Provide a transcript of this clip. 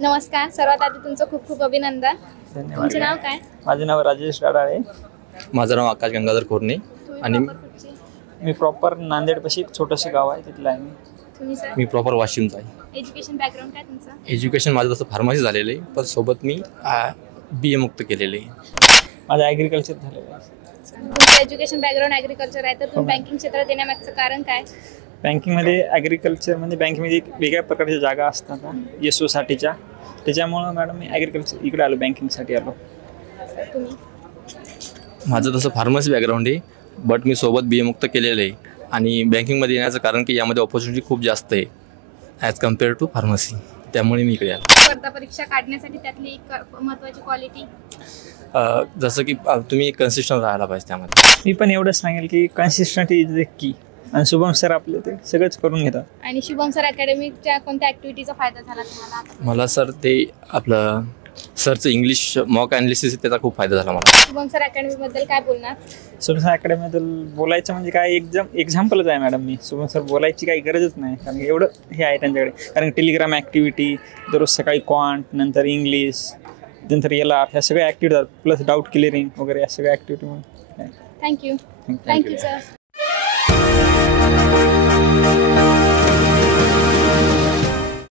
नमस्कार. सर्वात आधी तुमचं खूप खूप अभिनंदन. धन्यवाद. तुमचं नाव काय? माझे नाव राजेश गाडाळे. माझं नाव आकाश गंगाधर कोरणे आणि मी प्रॉपर नांदेडपाशी एक छोटंसं गाव आहे, तिथलं आहे मी. तुम्ही सर? मी प्रॉपर वाशिमचा आहे. एज्युकेशन बॅकग्राऊंड काय तुमचं? एज्युकेशन माझं तसं फार्मसी झालेलं आहे, पण सोबत मी BA मुक्त केलेले आहे. माझं ॲग्रिकल्चर झालेलं आहे. तुमचं एज्युकेशन बॅकग्राऊंड ॲग्रिकल्चर आहे, तर तुम्ही बँकिंग क्षेत्रात येण्यामागचं कारण काय? बँकिंगमध्ये ॲग्रिकल्चरमध्ये बँकेमध्ये एक वेगळ्या प्रकारच्या जागा असतात ना SO साठीच्या, त्याच्यामुळं मॅडम मी ॲग्रिकल्चर इकडे आलो, बँकिंगसाठी आलो. तुम्ही? माझं तसं फार्मसी बॅकग्राऊंड आहे, बट मी सोबत BA मुक्त केलेलं आहे. आणि बँकिंगमध्ये येण्याचं कारण की यामध्ये ऑपॉर्च्युनिटी खूप जास्त आहे ॲज कम्पेअर टू फार्मसी, त्यामुळे मी इकडे आलो. स्पर्धा परीक्षा काढण्यासाठी त्यातली एक महत्त्वाची क्वालिटी? जसं की तुम्ही कन्सिस्टंट राहायला पाहिजे त्यामध्ये. मी पण एवढं सांगेल की कन्सिस्टंट इज द की, आणि शुभम सर आपले ते सगळंच करून घेतात. आणि शुभम सर अकॅडमीच्या कोणत्या ॲक्टिव्हिटीचा फायदा झाला तुम्हाला? मला सर ते आपलं सरचं इंग्लिश मॉक ॲनालिसिस त्याचा खूप फायदा झाला मला. शुभम सर अकॅडमीबद्दल काय बोलणार? शुभम सर अकॅडमीबद्दल बोलायचं म्हणजे काय एक्झाम्पलच आहे मॅडम. मी शुभम सर बोलायची काही गरजच नाही, कारण एवढं हे आहे त्यांच्याकडे. कारण टेलिग्राम ॲक्टिव्हिटी दररोज सकाळी क्वांट, नंतर इंग्लिश, नंतर LR, ह्या सगळ्या ॲक्टिव्हिटी प्लस डाऊट क्लिअरिंग वगैरे या सगळ्या ॲक्टिव्हिटीमुळे. थँक्यू. Thank you sir.